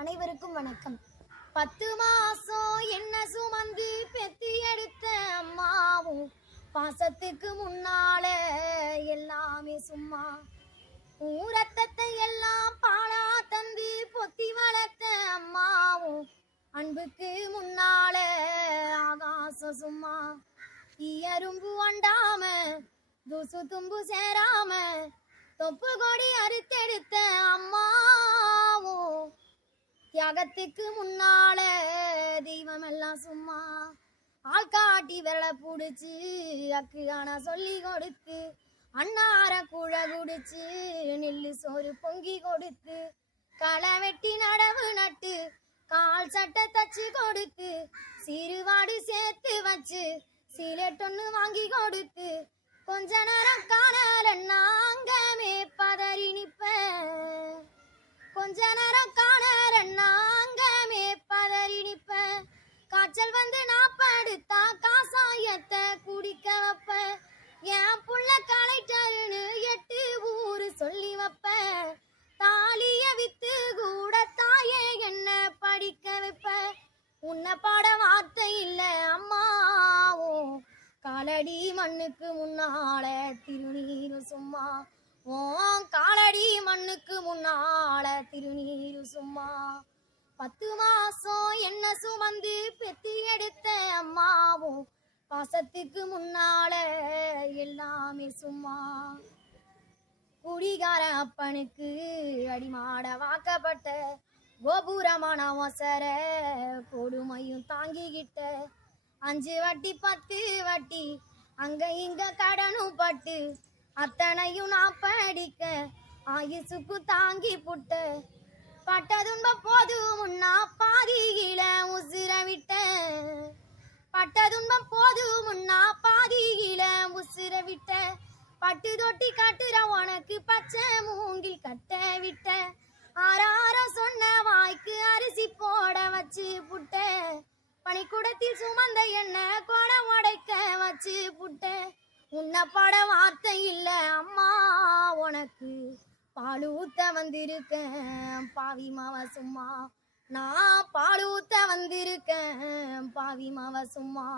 அனைவருக்கும் வணக்கம். 10 மாசம் என்ன சுமந்து பெத்தி எடுத்த அம்மாவும் பாசத்துக்கு முன்னால எல்லாமே சும்மா. ரத்தத்தை எல்லாம் பாலா தந்து பொத்தி வளர்த்த அம்மாவும் அன்புக்கு முன்னால ஆகாசம் சும்மா. எறும்பு அண்டாம தூசு தும்பு சேராம தொப்பு கொடி அறுத்தெடுத்த அம்மாவும் தியாகத்துக்கு முன்னால தெய்வம் எல்லாம் சும்மா. ஆள் காட்டி விரலை புடிச்சு அக்கு ஆனா சொல்லி கொடுத்து அன்னார குழ குடிச்சு நெல்லு சோறு பொங்கி கொடுத்து களை வெட்டி நடவு நட்டு கால் சட்டை தச்சு கொடுத்து சிறுவாடு சேர்த்து வச்சு சீலெட்டொன்னு வாங்கி கொடுத்து கொஞ்ச நேரம் காணல நாங்கமே பதறி நிப்பேன். கொஞ்ச நேரம் காணல நாங்கமே பதறி நிப்பேன். காய்ச்சல் வந்து நான் படுத்தா காசாயத்தை குடிக்க வைப்பேன். என் புள்ள கலைட்டருன்னு 8 ஊரு சொல்லி வைப்பேன். தாலிய வித்து கூட தாயே என்ன படிக்க வைப்பேன். உன்னை பாட வார்த்தை இல்ல அம்மாவும் காலடி மண்ணுக்கு முன்னால திருநீரு சும்மா. ஓ காலடி மண்ணுக்கு முன்னால திருநீரு சும்மா. 10 மாசம் என்ன சுமந்து பெத்தி எடுத்த அம்மாவும் பாசத்துக்கு முன்னால எல்லாமே சும்மா. குடிகார அப்பனுக்கு அடிமாட வாக்கப்பட்ட கோபுரமான ஒசர கொடுமையும் தாங்கிக்கிட்ட 5 வட்டி 10 வட்டி அங்க இங்க கடனும் பட்டு அத்தனையும் நான் படிக்க ஆயுசுக்கு தாங்கி புட்ட. பட்ட துன்பம் போதும் முன்னா பாதியில உசுர விட்ட. பட்ட துன்பம் போதும் முன்னா பாதியில உசுர விட்ட. பட்டு தொட்டி கட்டுற உனக்கு பச்சை மூங்கில் கட்ட விட்ட. ஆறார சொன்ன வாய்க்கு அரிசி போட வச்சு புட்ட. பனிக்கூடத்தில் சுமந்த என்ன கொடை உடைக்க வச்சு புட்ட. உன்னை பட வார்த்தை இல்ல அம்மா உனக்கு பால் ஊத்த வந்திருக்கேன் பாவி மாவ சும்மா. நான் பால் ஊத்த வந்திருக்கேன் பாவி மாவ சும்மா.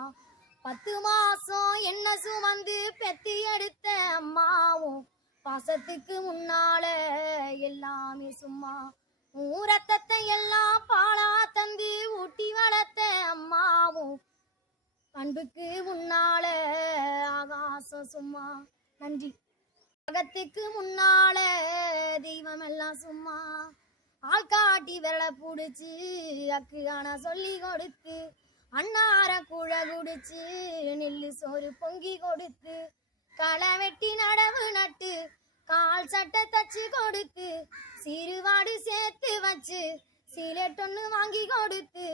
10 மாசம் என்ன சுமந்து பெத்தி எடுத்த அம்மாவும் பாசத்துக்கு முன்னால எல்லாமே சும்மா. ரத்தத்தை எல்லாம் பாலா தந்து ஊட்டி வளர்த்த அம்மாவும் அன்புக்கு முன்னால ஆகாசம் சும்மா. நன்றி. அகத்துக்கு முன்னால தெய்வம் எல்லாம் சும்மா. ஆள் காட்டி விரலை புடிச்சு அக்கு ஆனா சொல்லி கொடுத்து அன்னார குழ குடிச்சு நெல்லு சோறு பொங்கி கொடுத்து களை வெட்டி நடவு நட்டு கால் சட்டை தச்சு கொடுத்து சிறுவாடு சேர்த்து வச்சு சீலெட்டொன்னு வாங்கி கொடுத்து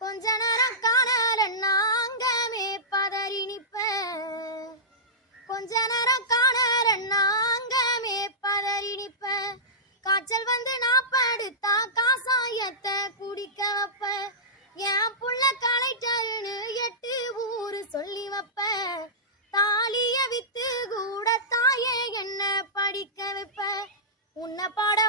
கொஞ்ச நேரம் காணல நாங்கமே பதறி நிப்பேன். கொஞ்ச நேரம் காணல நாங்கமே பதறி நிப்பேன். காய்ச்சல் வந்து நான் படுத்தா காசாயத்தை குடிக்க வைப்பேன். என் புள்ள கலைட்டருன்னு 8 ஊரு சொல்லி வைப்பேன். தாலிய வித்து கூட தாயே என்ன படிக்க வைப்பேன். உன்னை பாட